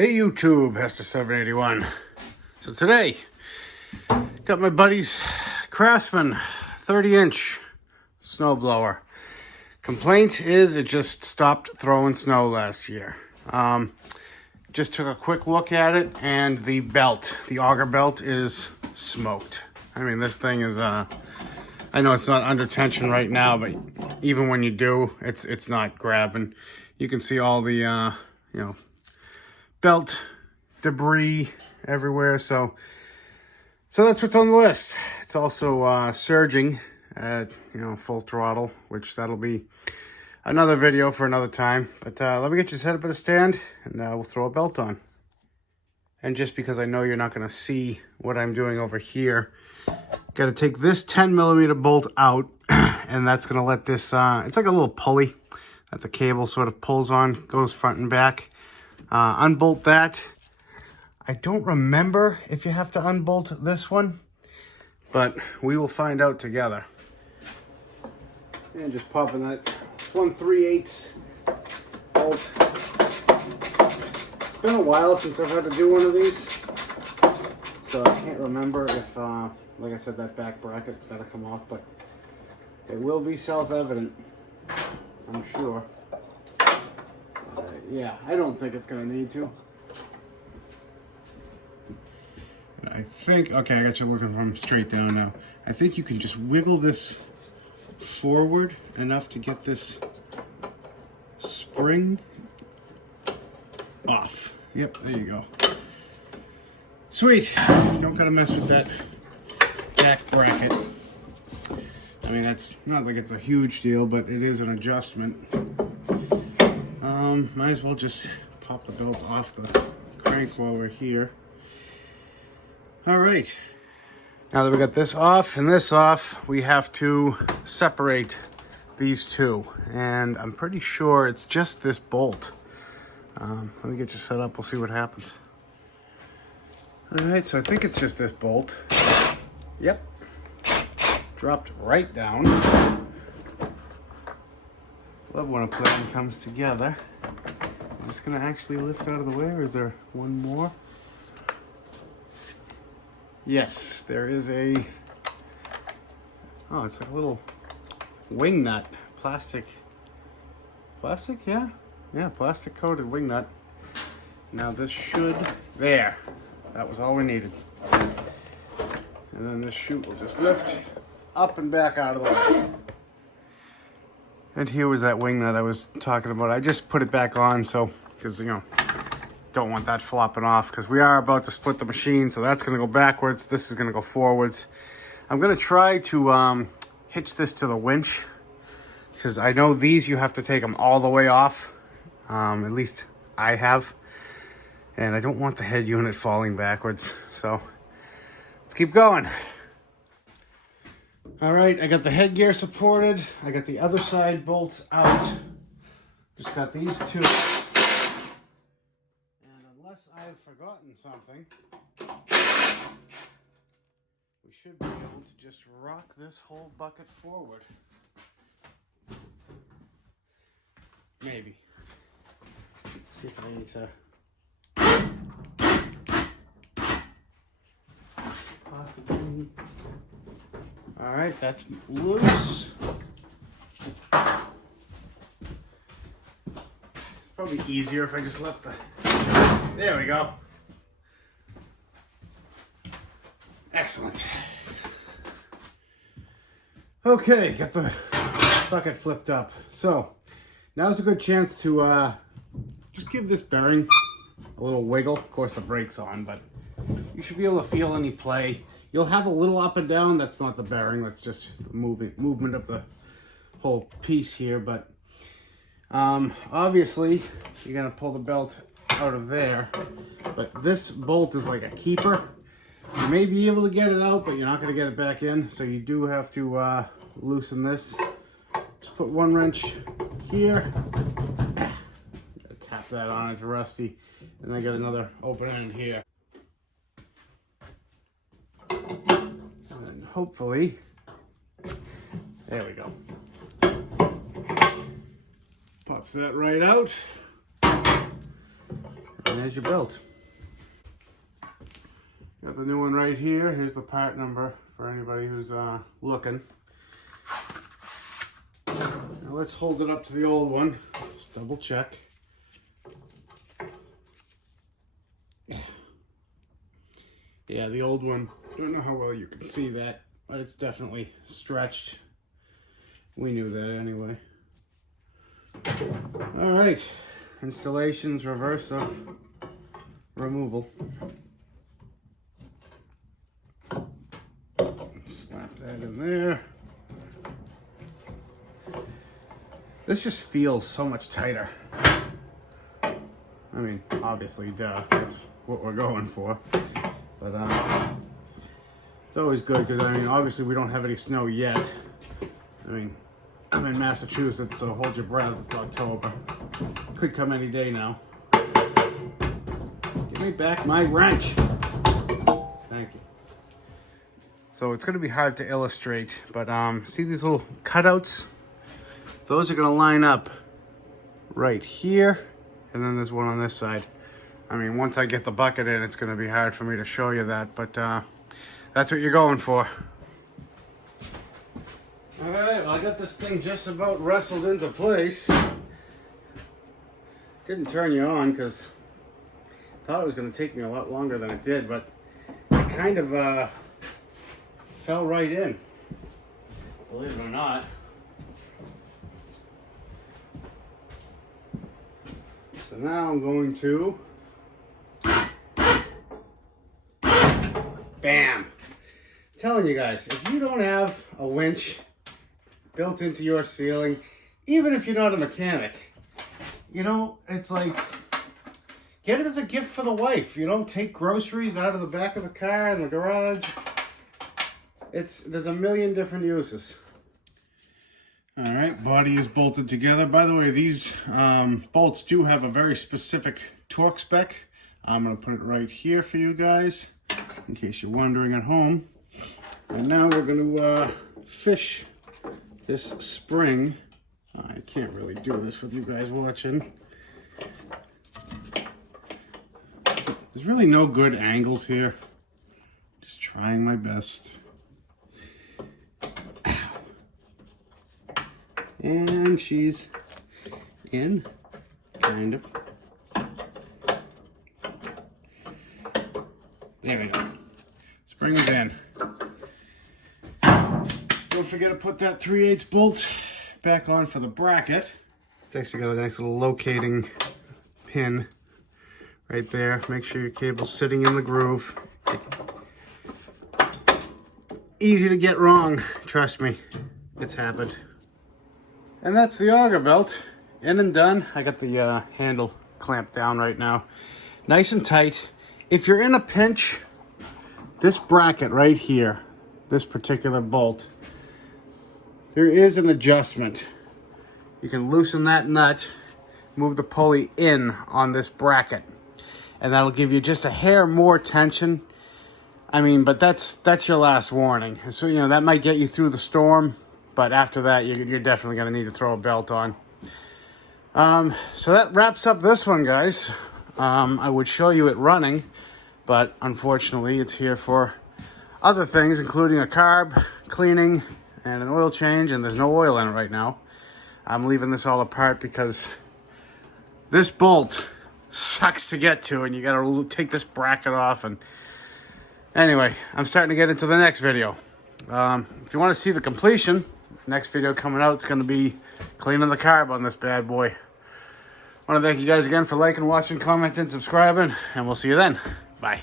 Hey YouTube, Hester781. So today, got my buddy's Craftsman 30-inch snowblower. Complaint is it just stopped throwing snow last year. Just took a quick look at it, and the belt, the auger belt, is smoked. I mean, this thing is, I know it's not under tension right now, but even when you do, it's not grabbing. You can see all the, belt debris everywhere, so that's what's on the list. It's also surging at full throttle, which that'll be another video for another time. But let me get you set up at a stand, and we'll throw a belt on. And just because I know you're not going to see what I'm doing over here, got to take this 10mm bolt out, and that's going to let this it's like a little pulley that the cable sort of pulls on, goes front and back. Unbolt that. I don't remember if you have to unbolt this one, but we will find out together. And just popping that 1/3/8 bolt. It's been a while since I've had to do one of these, so I can't remember if, like I said, that back bracket's got to come off, but it will be self-evident, I'm sure. Yeah, I don't think it's going to need to. I think, okay, I got you looking from straight down now. I think you can just wiggle this forward enough to get this spring off. Yep, there you go. Sweet. You don't got to mess with that back bracket. I mean, that's not like it's a huge deal, but it is an adjustment. Might as well just pop the belt off the crank while we're here. All right. Now that we got this off and this off, we have to separate these two. And I'm pretty sure it's just this bolt. Let me get you set up. We'll see what happens. All right, so I think it's just this bolt. Yep. Dropped right down. Love when a plan comes together. Is this going to actually lift out of the way, or is there one more? Yes, there is a... Oh, it's like a little wing nut. Plastic, yeah? Yeah, plastic coated wing nut. Now this should... There. That was all we needed. And then this chute will just lift up and back out of the way. And here was that wing that I was talking about. I just put it back on, so, because, don't want that flopping off, because we are about to split the machine, so that's going to go backwards. This is going to go forwards. I'm going to try to hitch this to the winch, because I know these you have to take them all the way off. At least I have. And I don't want the head unit falling backwards, so let's keep going. All right, I got the headgear supported. I got the other side bolts out. Just got these two. And unless I've forgotten something, we should be able to just rock this whole bucket forward. Maybe. See if I need to... Possibly... All right, that's loose. It's probably easier if I just let the... There we go. Excellent. Okay, got the bucket flipped up. So, now's a good chance to just give this bearing a little wiggle. Of course, the brake's on, but you should be able to feel any play. You'll have a little up and down. That's not the bearing. That's just the movement of the whole piece here. But obviously, you're going to pull the belt out of there. But this bolt is like a keeper. You may be able to get it out, but you're not going to get it back in. So you do have to loosen this. Just put one wrench here. Gotta tap that on. It's rusty. And I got another open end here. And hopefully, there we go. Pops that right out. And there's your belt. Got the new one right here. Here's the part number for anybody who's looking. Now let's hold it up to the old one. Just double check. Yeah, the old one, I don't know how well you can see that, but it's definitely stretched. We knew that anyway. All right, installations, reverse of removal. Slap that in there. This just feels so much tighter. I mean, obviously, duh, that's what we're going for. But it's always good because, I mean, obviously we don't have any snow yet. I mean, I'm in Massachusetts, so hold your breath, it's October. Could come any day now. Give me back my wrench. Thank you. So it's gonna be hard to illustrate, but see these little cutouts? Those are gonna line up right here, and then there's one on this side. I mean, once I get the bucket in, it's gonna be hard for me to show you that, but that's what you're going for. All right, well, I got this thing just about wrestled into place. Didn't turn you on because I thought it was gonna take me a lot longer than it did, but it kind of fell right in, believe it or not. So now I'm going to bam! I'm telling you guys, if you don't have a winch built into your ceiling, even if you're not a mechanic, you know, it's like, get it as a gift for the wife. You don't take groceries out of the back of the car in the garage. There's a million different uses. All right, body is bolted together. By the way, these bolts do have a very specific torque spec. I'm gonna put it right here for you guys, in case you're wondering at home. And now we're gonna fish this spring. I can't really do this with you guys watching. There's really no good angles here. Just trying my best. And she's in, kind of. There we go. Spring is in. Don't forget to put that 3/8 bolt back on for the bracket. It's actually got a nice little locating pin right there. Make sure your cable's sitting in the groove. Easy to get wrong, trust me. It's happened. And that's the auger belt, in and done. I got the handle clamped down right now. Nice and tight. If you're in a pinch, this bracket right here, this particular bolt, there is an adjustment. You can loosen that nut, move the pulley in on this bracket, and that'll give you just a hair more tension. I mean, but that's your last warning. So, you know, that might get you through the storm. But after that, you're definitely going to need to throw a belt on. So that wraps up this one, guys. I would show you it running, but unfortunately, it's here for other things, including a carb, cleaning, and an oil change, and there's no oil in it right now. I'm leaving this all apart because this bolt sucks to get to, and you got to take this bracket off. And anyway, I'm starting to get into the next video. If you want to see the completion, next video coming out, it's going to be cleaning the carb on this bad boy. I want to thank you guys again for liking, watching, commenting, subscribing, and we'll see you then. Bye.